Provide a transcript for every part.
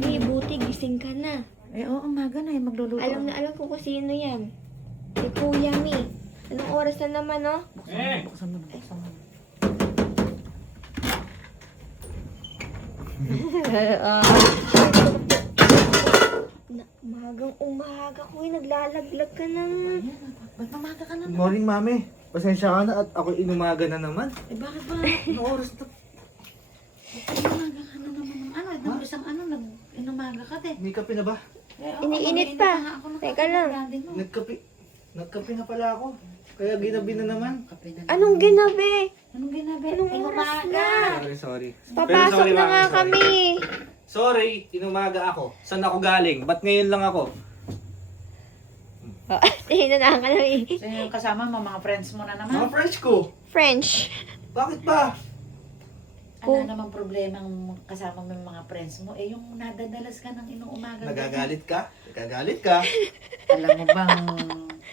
Mami, buti gising ka na. Eh, oo, umaga na eh. Magluluto. Alam ko kung sino yan. Si Kuya Mi. Anong oras na naman, no? Buksan mo na, buksan mo na. Umagang umaga ko naglalaglag ka na. Ba't mamaga ka na? Good morning, Mami. Pasensya ka na at ako inumaga na naman. Eh, bakit ba? Anong oras na? Inumaga ka na naman. Ano, nung isang ano, inumaga ka din. May kape na ba? Eh, ako, Iniinit mag-iinit pa. na nga ako ng Teka kape lang. ng daddy mo. Nagkape na pala ako. Kaya ginabi na naman. Kape na Anong ginabi? Anong ginabi? Anong oras na? Sorry. Papasok sorry, na Mami, nga sorry. kami. Sorry, inumaga ako. Saan ako galing? Ba't ngayon lang ako? Hinanaan ka na eh. So, yung kasama mo, mga friends mo na Mga naman. French ko. French. Bakit ba? Ano namang problema ang kasama mo yung mga friends mo? Eh, yung nadadalas ka ng inuumaga. Nagagalit ka? Nagagalit ka? Alam mo bang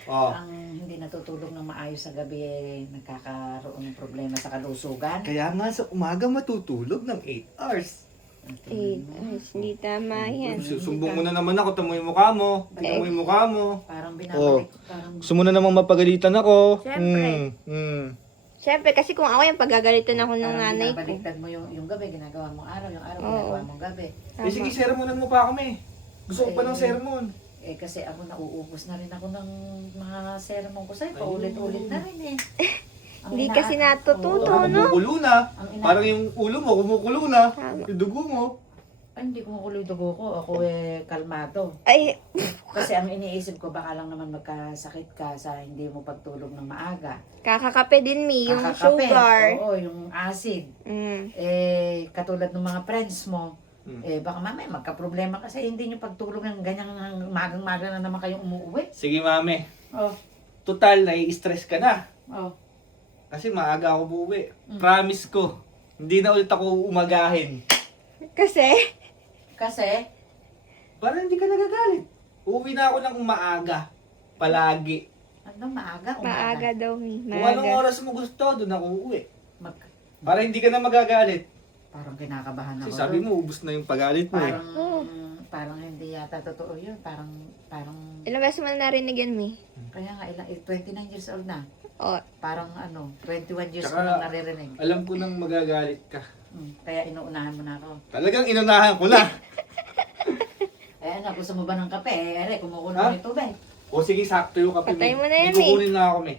Oh. ang hindi natutulog ng maayos sa gabi eh, nagkakaroon ng problema sa kalusugan? Kaya nga sa umaga matutulog ng 8 hours. Eh, hindi tama yan. Sumbong mo na naman ako. Tamo yung mukha mo. Tamo yung mukha mo. Parang Oh. binabalik. Parang Gusto mo na namang mapagalitan ako. Siyempre. Siyempre, kasi kung ako yung pagagalitan ako ng parang nanay ko. binabaliktad mo yung gabi, ginagawa mong araw, yung araw, Oo. ginagawa mong gabi. Eh sige, sermonan mo pa kami. Gusto ko pa ng sermon. Eh kasi ako nauubos na rin ako ng mga sermon ko sa'yo. Ayun. Paulit-ulit na rin eh. Ang Hindi ina- kasi natututo, Oo. no? Kumukulo na. Ang ina- Parang yung ulo mo, kumukulo na. Tama. Yung dugo mo. Ay, hindi ko makuloy dugo ko. Ako eh, kalmado. Ay, Kasi ang iniisip ko, baka lang naman magkasakit ka sa hindi mo pagtulog ng maaga. kakakape din, Mi. Yung Kakakape. sugar. Oo, yung acid. Mm. Eh, katulad ng mga friends mo, Hmm. eh, baka mamaya magka-problema kasi hindi nyo pagtulog ng ganyang magang-maga na naman kayong umuwi. Sige, mami. Oh, Total, nai-stress ka na. oh. Kasi maaga ako buwi. Mm. Promise ko. Hindi na ulit ako umagahin. Kasi, Kasi, Para hindi ka nagagalit. Uuwi na ako ng maaga. Palagi. ano, maaga, maaga daw, Mi. Kung anong Maaga. oras mo gusto, doon ako uuwi. Mag- Para hindi ka na magagalit. parang kinakabahan ako. Kasi sabi doon. mo, ubus na yung pagalit mo eh. Parang, Oo. parang hindi yata totoo yun. Parang, Ilang beses mo na narinig yan, Mi? kaya nga, 29 years old na. O, Parang 21 years Tsaka- ko nang naririnig. Alam ko nang magagalit ka. Kaya inuunahan mo na ako. Talagang inunahan ko na. Eh ano, gusto mo ba ng kape? Eh, ere, kumukuha Ha? ng tubig. O sige, sakto yung kape. Patay mo na yan, May kukunin na ako, eh.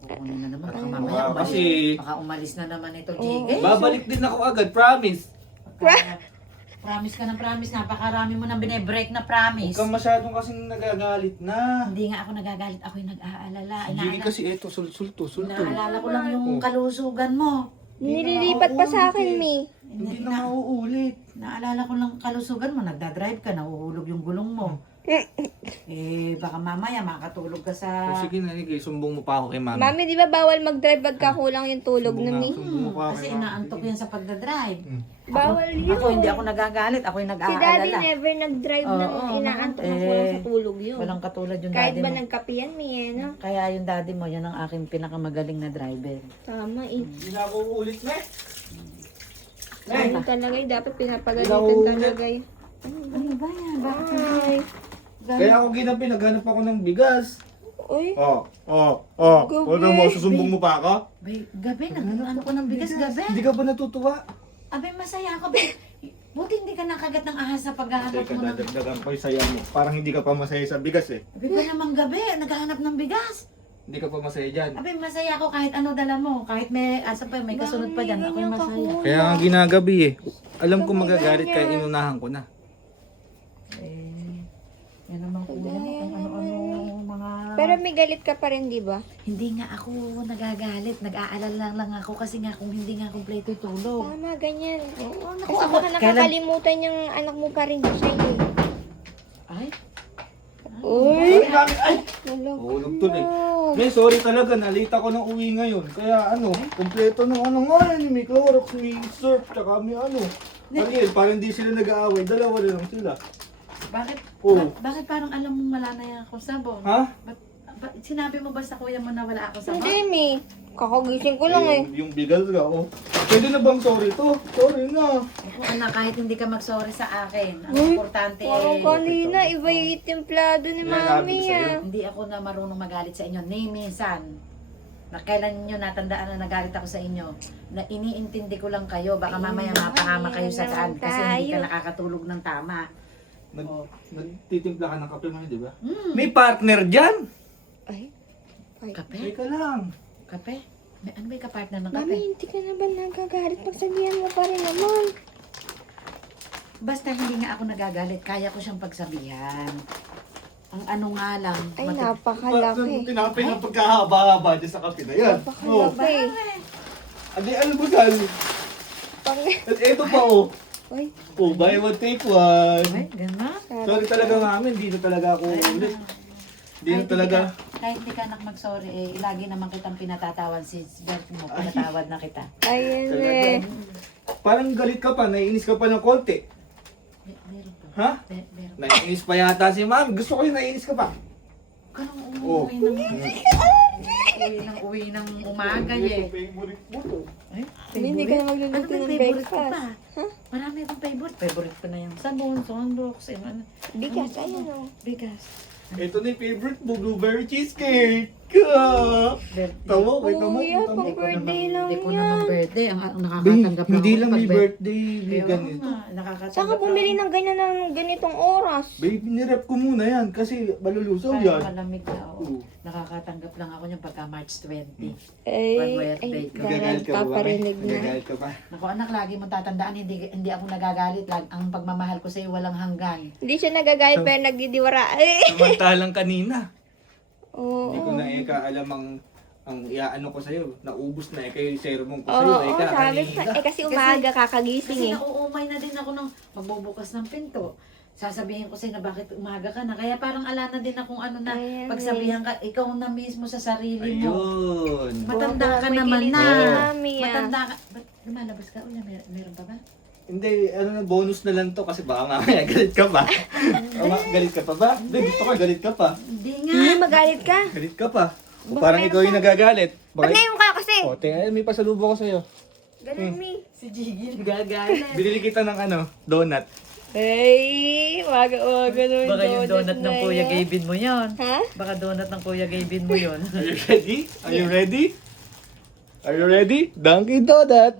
Kukunin na naman. Baka Ay, mamaya wow, umalis. kasi- Baka umalis na naman ito, Oo. Jiggy. Babalik din ako agad, promise. Promise ka ng promise. Napakarami mo nang binibreak na Huwag promise. kang masyadong kasing nagagalit na. Hindi nga ako nagagalit. Ako yung nag-aalala. Hindi kasi eto, sulsul to. Inaalala ko lang yung Oh. kalusugan mo. nililipat pa sa akin, Mi. Hindi na mauulit. Naalala ko lang kalusugan mo. Nagdadrive ka, nahuhulog yung gulong mo. Eh, baka mamaya makatulog ka sa... O sige na, sige, sumbong mo pa ako kay mami. Mami, di ba bawal mag-drive pagka kulang yung tulog na, Mi? Sumbong mo pa ako Kasi kay mami. inaantok yan sa pagdadrive. Bawal yun. Ako hindi ako nagagalit. Ako yung Si Daddy nag-aalala. never nag-drive Oo, ng oo, inaantok na eh, kulang sa tulog yun. Walang katulad yung Kahit daddy ba mo. nagkape yan, Mi, eh, no? Kaya yung daddy mo, yan ang aking pinakamagaling na driver. Tama, eh. Hindi na ako uulit, me. Ano talaga, eh, dapat pinapagalitan Ilauulit. talaga, eh. Ano ba yan? Bakit Ay, Kaya ako ginabi, naghanap ako ng bigas. uy. Gabi. Ano mo, susumbong mo pa ako? Bay, gabi, nag-ano ko ng bigas gabi. Hindi ka ba natutuwa? Abay, masaya ako, be. Buti hindi ka nakagat ng ahas sa paghahanap Teka, mo ng... dadagdagan ko yung saya mo. Parang hindi ka pa masaya sa bigas eh. Abay ba namang gabi, naghahanap ng bigas. Hindi ka pa masaya dyan. Abay, masaya ako kahit ano dala mo. Kahit may, asa pa, may kasunod pa dyan. Ako'y masaya. Kaya nga ginagabi eh. Alam ko magagalit kaya inunahan ko na. Eh, yan naman kuya mo kung ano-ano mga... Pero may galit ka pa rin, di ba? Hindi nga ako nagagalit. Nag-aalala lang ako kasi nga kung hindi nga kumpleto yung tulog. Tama, ganyan. Oo, Ako, kasi baka kailan- nakakalimutan yung anak mo pa rin sa'yo. Ay, Uy! Sorry mami, ay! Wala. Hulog to eh. May sorry talaga, nalita ko ng uwi ngayon. Kaya ano, kompleto ng ano nga yan, may Clorox, may surf, tsaka may ano. Ariel, parang hindi sila nag-aaway, dalawa na lang sila. bakit? Oo. Bakit parang alam mo wala na yan ako sabon? Ha? Sinabi mo ba sa kuya mo na wala ako sabon? Hindi, Mi. Kakagising ko lang eh. Yung bigal ka, oh. Pwede na bang sorry to? Sorry na. Ako, anak, kahit hindi ka mag-sorry sa akin, ang Hmm? importante Parang eh, kanina, iba yung itimplado ni Yan, Mami sabi ko sa'yo. ah. hindi ako na marunong magalit sa inyo. Ni minsan, na kailan nyo natandaan na nagalit ako sa inyo, na iniintindi ko lang kayo, baka mamaya mapahama kayo sa daan kasi hindi ka nakakatulog ng tama. Nagtitimpla ka ng kape mo, di ba? Mm. May partner dyan! Ay. Kape? Teka lang. Kape? Ano ba yung kapartner ng Mami, kape? hindi ka na ba nagagalit? Pagsabihan mo pa rin naman. Basta hindi nga ako nagagalit, kaya ko siyang pagsabihan. Ang ano nga lang, Ay, Bakit napakalaki. tinapay ng pagkahaba-haba dyan sa kape na yan? Oh. Napakalaki. Adi, ano ba sal? Pang... At eto pa, oh. Uy, Oh, buy one, take one. ay, gano'n. Sorry talaga namin, hindi na talaga ako ulit. Hindi na talaga. Kahit hindi ka anak mag-sorry, eh, lagi naman kitang pinatatawan si Bert mo, pinatawad na kita. Ayan Talaga. eh. Parang galit ka pa, naiinis ka pa ng konti. Meron pa. Ha? Meron. Naiinis pa yata si mami. Gusto ko yung naiinis ka pa. Ganun Oh. uwi ng umaga eh. Favorite mo to. Ay, Hindi ka na Ano magluluto ba ng favorite ko breakfast. pa? Marami akong favorite. Favorite ko na yung sabon, sunblock, ano. Bigas, ayun o. Bigas. Ito na yung favorite mo, blueberry cheesecake. Tama, wait, tama. Kuya, tama. pang birthday lang Hindi ko yan. naman birthday. Ang Babe, nakakatanggap hindi ako lang pag may birthday, may Kaya ganito. nga, nakakatanggap Saan ka bumili ng ganyan ng ganitong oras? Babe, nirep ko muna yan kasi malulusaw Kaya yan. malamig na ako. Oo. Nakakatanggap lang ako niyan pagka March 20. Eh, Pag birthday ay, ko. dahil paparinig na. Nagagalit ka pa. Naku anak, lagi mong tatandaan, hindi ako nagagalit. Ang pagmamahal ko sa iyo walang hanggan. Hindi siya nagagalit pero nagdidiwara. Eh. Samantalang kanina. Hindi ko Oo. na alam ang iaano ko sa'yo. Naubos na kayo yung sermon ko Oo, sa'yo. sabi ko. Eh, kasi umaga kakagising Kasi eh. nauumay na din ako ng magbubukas ng pinto. Sasabihin ko sa'yo na bakit umaga ka na. Kaya parang ala na din akong ano na Ayan pagsabihan ka, ikaw na mismo sa sarili mo. Ayun. Matanda ka May naman kilig na. si Mami, ah. Matanda ka. Ba't lumalabas ka? Ula, meron pa ba? Hindi, ano na, bonus na lang to kasi baka mamaya galit ka pa. Galit ka pa ba? Hindi, gusto ko galit ka pa. Hindi nga. Hindi magalit ka. Galit ka pa. O parang ikaw yung nagagalit. Ba't ngayon ka kasi? O, tingnan, may pasalubong ko sa'yo. Ganun mi. Si Jiggy nagagalit. Binili kita ng donut. Ay, umaga-umaga naman Baka yung donut ng Kuya Gavin mo yon. Ha? Baka donut ng Kuya Gavin mo yon. Are you ready? Are you ready? Are you ready? Dunkin' Donut!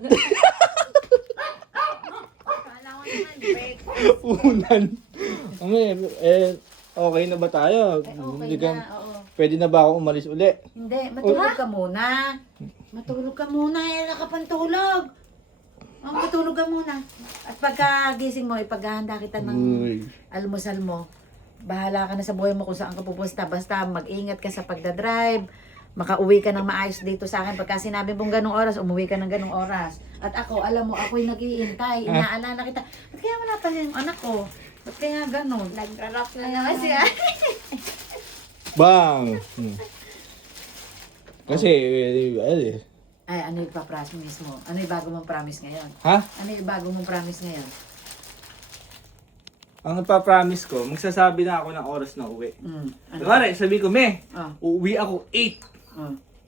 Kala ko naman, break. Unan. Okay na ba tayo? Hindi ka- Oo. Pwede na ba ako umalis uli? Hindi, matulog ka muna. Matulog ka muna, wala ka pang tulog. Oh, matulog ka muna. At pagkagising mo, ipaghahanda kita ng Uy. almusal mo. Bahala ka na sa buhay mo kung saan ka pupunta. Basta mag-ingat ka sa pagdadrive. Makauwi ka ng maayos dito sa akin. Pagka sinabi mong ganong oras, umuwi ka ng ganong oras. At ako, alam mo, ako'y nag-iintay. Inaalala kita. Ba't kaya wala pa yung anak ko? Ba't kaya ganon? Nag-rap na naman siya. Bang! Kasi, Ay, ano yung pa-promise mo? Ano yung bago mong promise ngayon? ha? Ano yung bago mong promise ngayon? Ang nagpa-promise ko, magsasabi na ako ng oras na uwi. Ano? Kunwari, sabi ko, Ah. uuwi ako 8.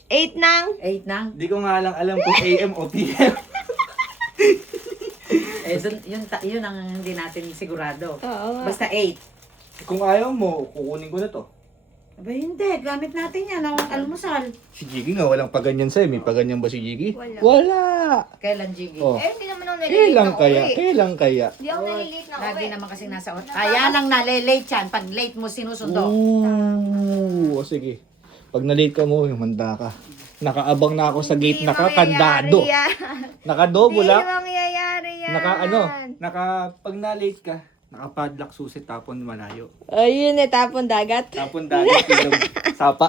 8 nang. 8 nang? Di ko nga lang alam kung AM o PM. Yun ang hindi natin sigurado. Oo nga. Basta 8. Kung ayaw mo, kukunin ko na to. Aba hindi, gamit natin yan ang almusal. Si Jiggy nga, walang paganyan sa'yo. May paganyan ba si Jiggy? Wala. Wala! Kailan, Jiggy? Oh. Eh, hindi naman ako nalilate Kailan na kaya? uwi. Kailan kaya? Hindi ako nalilate na Lagi uwi. naman kasi nasa kaya lang nalilate yan. Pag late mo sinusundo. Ooh, sige. Pag na-late ka mo, manda ka. Nakaabang na ako sa gate, Hindi nakakandado. mangyayari yan. Nakadobo Hindi lang. mangyayari yan. Pag na-late ka, nakapadlock susi tapon malayo. Ayun eh, tapon dagat. Tapon dagit, ilog, sapa.